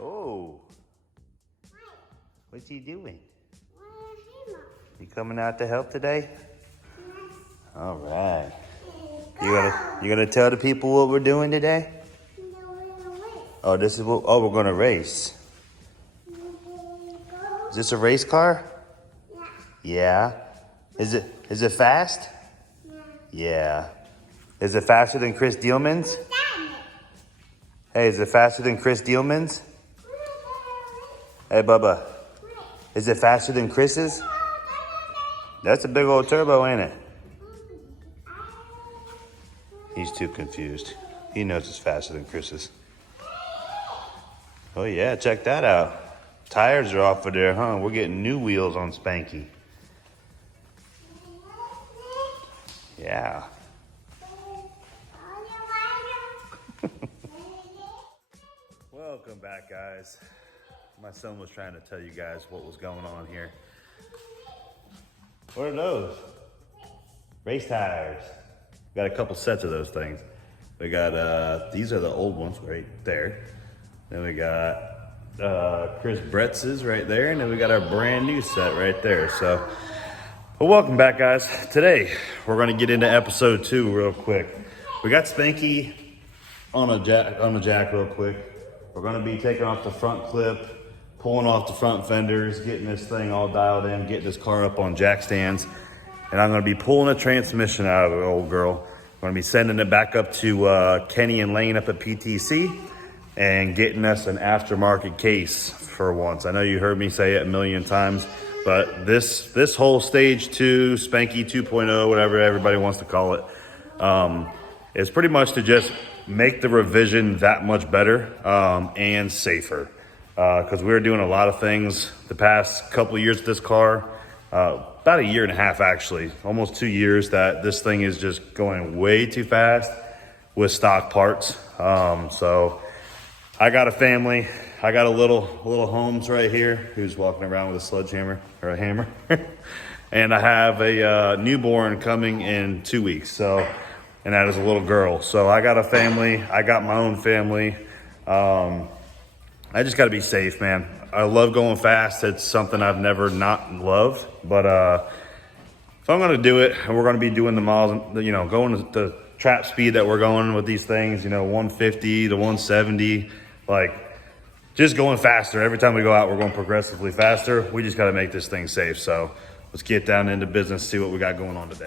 Oh. What's he doing? You coming out to help today? All right. You gonna tell the people what we're doing today? Oh, this is what. Oh, we're gonna race. Is this a race car? Yeah. Is it fast? Yeah. Is it faster than Chris Dealman's? Hey, is it faster than Chris Dealman's? Hey, Bubba. Is it faster than Chris's? That's a big old turbo, ain't it? He's too confused. He knows it's faster than Chris's. Oh yeah, check that out. Tires are off of there, huh? We're getting new wheels on Spanky. Yeah. Welcome back, guys. My son was trying to tell you guys what was going on here. What are those? Race tires. Got a couple sets of those things. We got, these are the old ones right there. Then we got Chris Bretz's right there. And then we got our brand new set right there. So, well, welcome back, guys. Today, we're gonna get into episode 2 real quick. We got Spanky on a jack real quick. We're gonna be taking off the front clip, pulling off the front fenders, getting this thing all dialed in, getting this car up on jack stands. And I'm gonna be pulling a transmission out of the old girl. I'm gonna be sending it back up to Kenny and Lane up at PTC and getting us an aftermarket case for once. I know you heard me say it a million times, but this whole stage 2, Spanky 2.0, whatever everybody wants to call it, is pretty much to just make the revision that much better and safer. Because we were doing a lot of things the past couple of years with this car, about a year and a half actually, almost 2 years, that this thing is just going way too fast with stock parts. So I got a family, I got a little Holmes right here who's walking around with a sledgehammer or a hammer. And I have a newborn coming in 2 weeks, so, and that is a little girl. So I got a family, I got my own family. I just gotta be safe, man. I love going fast. It's something I've never not loved, but if I'm gonna do it, and we're gonna be doing the miles, you know, going the trap speed that we're going with these things, you know, 150 to 170, like just going faster. Every time we go out, we're going progressively faster. We just gotta make this thing safe. So let's get down into business, see what we got going on today.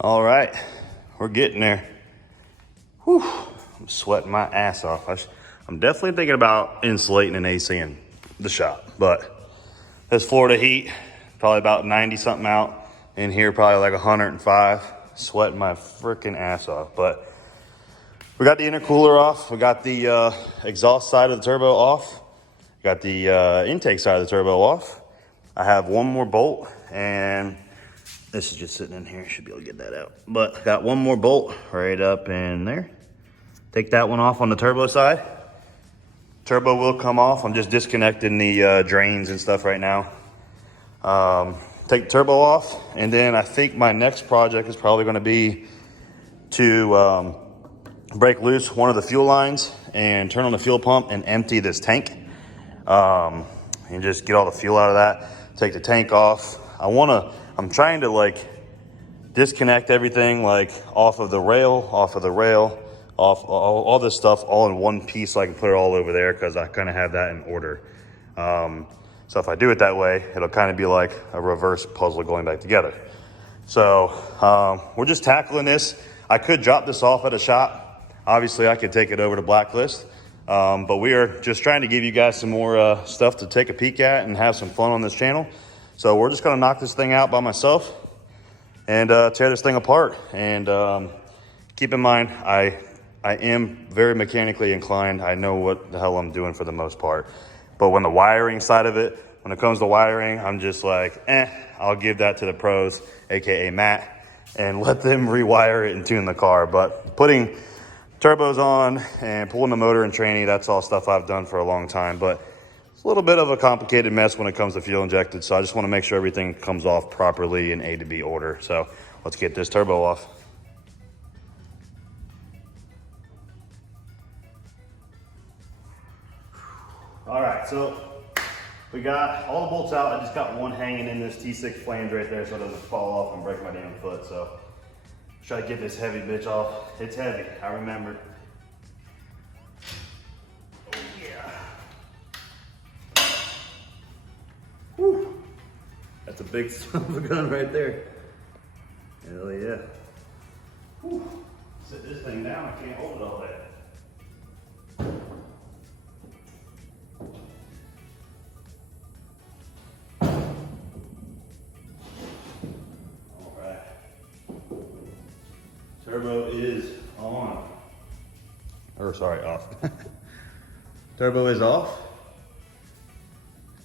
All right, we're getting there. Whew, I'm sweating my ass off. I'm definitely thinking about insulating and AC in the shop, but this Florida heat, probably about 90 something out. In here, probably like 105. Sweating my freaking ass off. But we got the intercooler off. We got the exhaust side of the turbo off. Got the intake side of the turbo off. I have one more bolt, and this is just sitting in here. Should be able to get that out. But got one more bolt right up in there. Take that one off on the turbo side. Turbo will come off. I'm just disconnecting the drains and stuff right now. Take the turbo off, and then I think my next project is probably going to be to break loose one of the fuel lines and turn on the fuel pump and empty this tank. And just get all the fuel out of that. Take the tank off. I'm trying to like disconnect everything like off of the rail, off all this stuff all in one piece so I can put it all over there, because I kind of have that in order. So if I do it that way, it'll kind of be like a reverse puzzle going back together. So we're just tackling this. I could drop this off at a shop. Obviously, I could take it over to Blacklist. But we are just trying to give you guys some more stuff to take a peek at and have some fun on this channel. So we're just going to knock this thing out by myself and tear this thing apart. And keep in mind, I am very mechanically inclined. I know what the hell I'm doing for the most part. But when the wiring side of it, when it comes to wiring, I'm just like, I'll give that to the pros, AKA Matt, and let them rewire it and tune the car. But putting turbos on and pulling the motor and tranny, that's all stuff I've done for a long time. But it's a little bit of a complicated mess when it comes to fuel injected. So I just want to make sure everything comes off properly in A to B order. So let's get this turbo off. All right, so we got all the bolts out. I just got one hanging in this T6 flange right there so it doesn't fall off and break my damn foot. So try to get this heavy bitch off. It's heavy, I remember. Oh yeah. Whew. That's a big son of a gun right there. Hell yeah. Whew. Set this thing down, I can't hold it all day. Turbo is on. Or sorry, off. Turbo is off.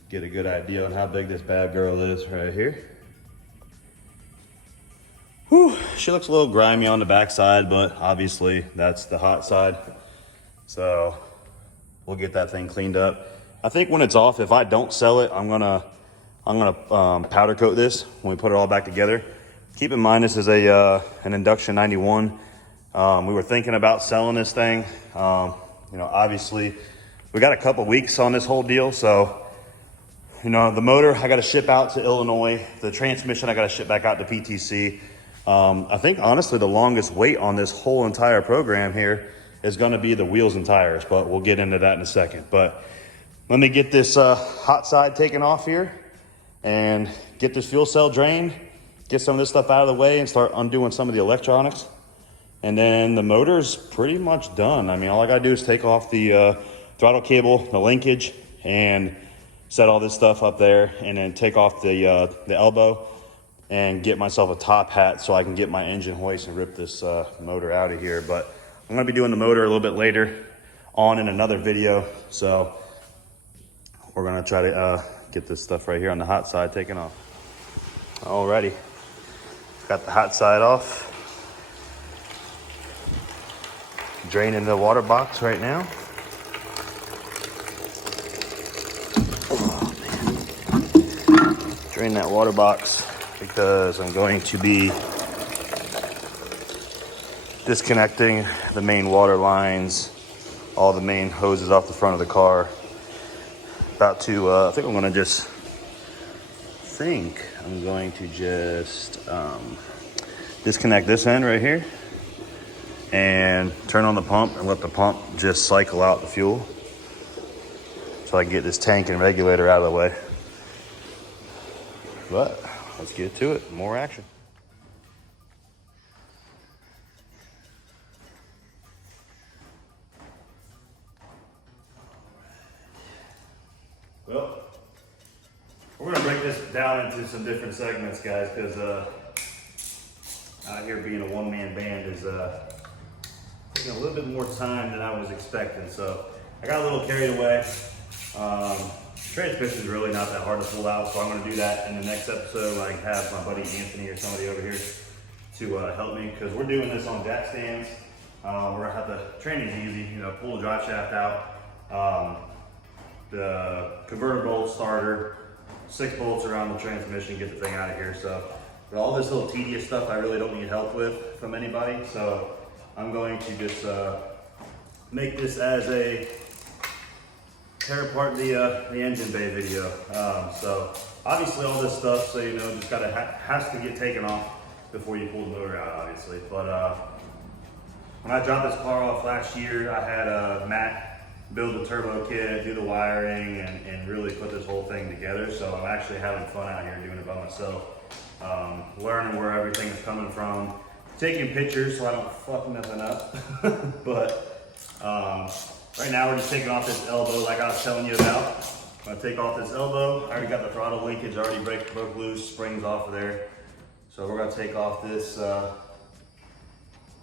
Get a good idea on how big this bad girl is right here. Whew, she looks a little grimy on the back side, but obviously that's the hot side. So we'll get that thing cleaned up. I think when it's off, if I don't sell it, I'm gonna powder coat this when we put it all back together. Keep in mind, this is an Induction 91. We were thinking about selling this thing. Obviously, we got a couple weeks on this whole deal. So, the motor I got to ship out to Illinois. The transmission I got to ship back out to PTC. I think, honestly, the longest wait on this whole entire program here is going to be the wheels and tires. But we'll get into that in a second. But let me get this hot side taken off here and get this fuel cell drained. Get some of this stuff out of the way and start undoing some of the electronics. And then the motor's pretty much done. I mean, all I gotta do is take off the throttle cable, the linkage, and set all this stuff up there, and then take off the elbow and get myself a top hat so I can get my engine hoist and rip this motor out of here. But I'm gonna be doing the motor a little bit later on in another video. So we're gonna try to get this stuff right here on the hot side taken off. Alrighty. Got the hot side off. Draining the water box right now. Oh man. Drain that water box because I'm going to be disconnecting the main water lines, all the main hoses off the front of the car. I think I'm going to just disconnect this end right here and turn on the pump and let the pump just cycle out the fuel so I can get this tank and regulator out of the way. But let's get to it, more action. this down into some different segments, guys, because out here being a one-man band is taking a little bit more time than I was expecting. So I got a little carried away. Transmission is really not that hard to pull out, so I'm going to do that in the next episode. I have my buddy Anthony or somebody over here to help me, because we're doing this on jack stands. We're going to have the training's easy, you know, pull the drive shaft out, the converter bolt starter, 6 bolts around the transmission, get the thing out of here. So but all this little tedious stuff I really don't need help with from anybody. So I'm going to just make this as a tear apart the engine bay video. So obviously all this stuff, so you know, just has to get taken off before you pull the motor out, obviously. But when I dropped this car off last year, I had Matt build the turbo kit, do the wiring, and really put this whole thing together. So I'm actually having fun out here doing it by myself, learning where everything is coming from, taking pictures so I don't fuck nothing up. But right now we're just taking off this elbow like I was telling you about. I'm gonna take off this elbow. I already got the throttle linkage already broke loose, springs off of there. So we're gonna take off this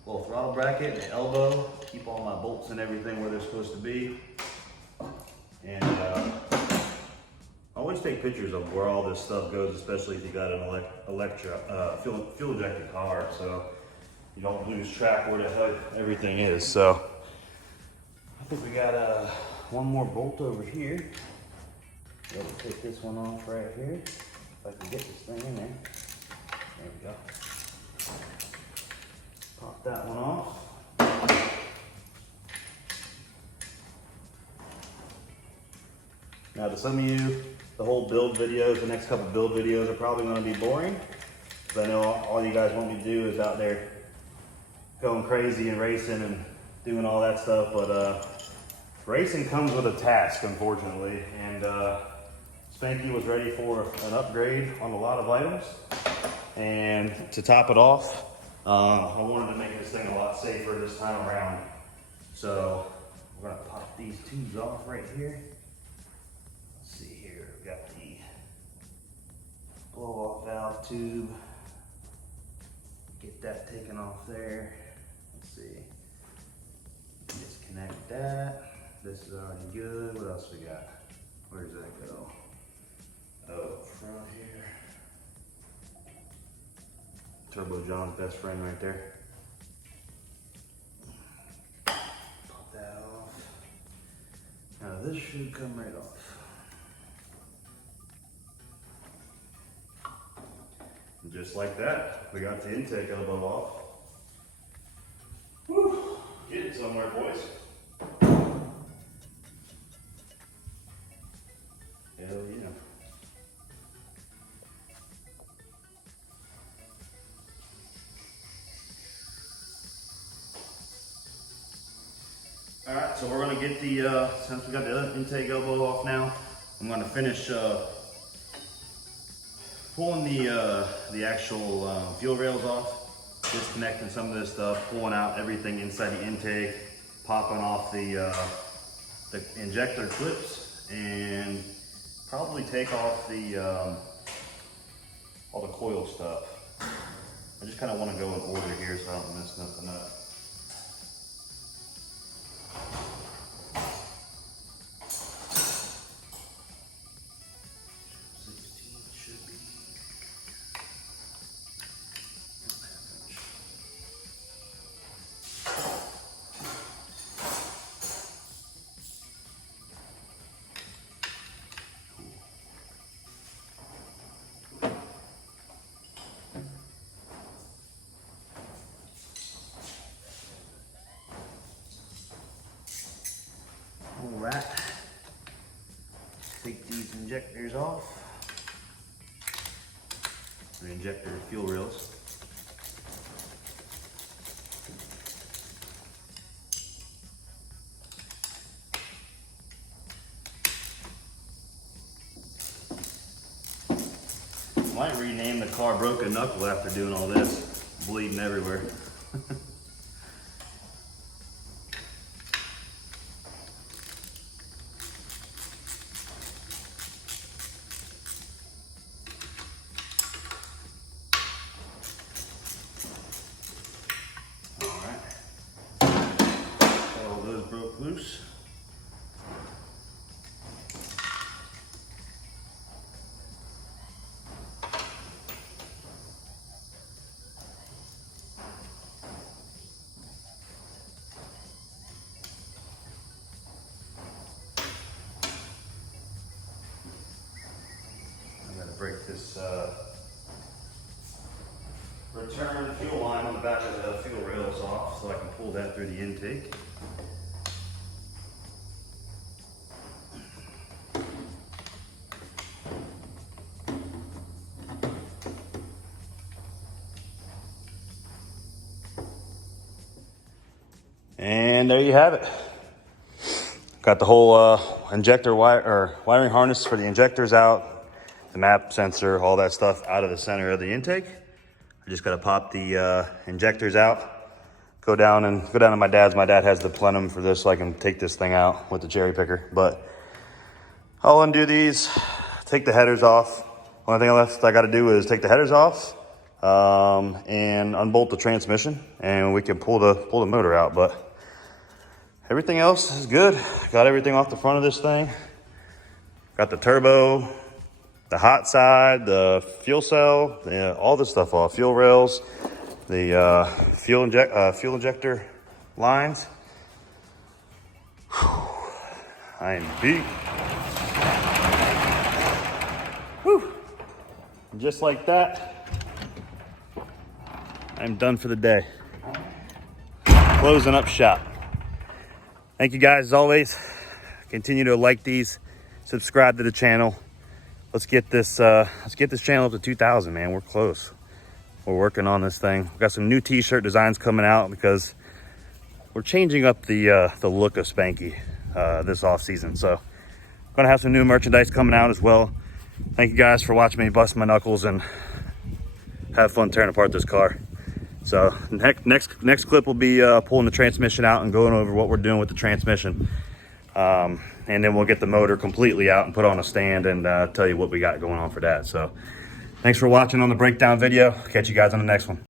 little throttle bracket, the elbow, keep all my bolts and everything where they're supposed to be. And always take pictures of where all this stuff goes, especially if you got an fuel injected car, so you don't lose track where the hell everything is. So I think we got one more bolt over here. Gotta take this one off right here. If I can get this thing in there. There we go. Pop that one off. Now to some of you, the whole build videos, the next couple build videos are probably going to be boring, because I know all you guys want me to do is out there going crazy and racing and doing all that stuff, but racing comes with a task, unfortunately, and Spanky was ready for an upgrade on a lot of items, and to top it off, I wanted to make this thing a lot safer this time around. So we're gonna pop these tubes off right here. Let's see here, we got the blow off valve tube. Get that taken off there. Let's see. Disconnect that. This is already good. What else we got? Where does that go? Oh, front here. Turbo John's best friend right there. Pop that off. Now this should come right off. And just like that, we got the intake elbow off. Whew, getting somewhere, boys. Hell yeah. All right, so we're gonna get the, since we got the intake elbow off now, I'm gonna finish pulling the actual fuel rails off, disconnecting some of this stuff, pulling out everything inside the intake, popping off the injector clips, and probably take off the all the coil stuff. I just kind of want to go in order here so I don't mess nothing up. All right, take these injectors off. The injector fuel rails. Might rename the car Broken Knuckle after doing all this, bleeding everywhere. this return fuel line on the back of the fuel rails off so I can pull that through the intake. And there you have it. Got the whole injector wiring harness for the injectors out, the map sensor, all that stuff out of the center of the intake. I just got to pop the injectors out, go down to my dad's. My dad has the plenum for this, so I can take this thing out with the cherry picker. But I'll undo these, take the headers off. Only thing left I got to do is take the headers off and unbolt the transmission, and we can pull the motor out. But everything else is good. Got everything off the front of this thing. Got the turbo, the hot side, the fuel cell, all this stuff off. Fuel rails, the fuel injector lines. Whew. I am beat. Whew. Just like that, I'm done for the day. Closing up shop. Thank you guys as always. Continue to like these, subscribe to the channel. Let's get this channel up to 2,000, man. We're close. We're working on this thing. We've got some new t-shirt designs coming out because we're changing up the look of Spanky this off season. So I'm gonna have some new merchandise coming out as well. Thank you guys for watching me bust my knuckles and have fun tearing apart this car. So next clip will be pulling the transmission out and going over what we're doing with the transmission. And then we'll get the motor completely out and put on a stand and tell you what we got going on for that. So thanks for watching on the breakdown video. Catch you guys on the next one.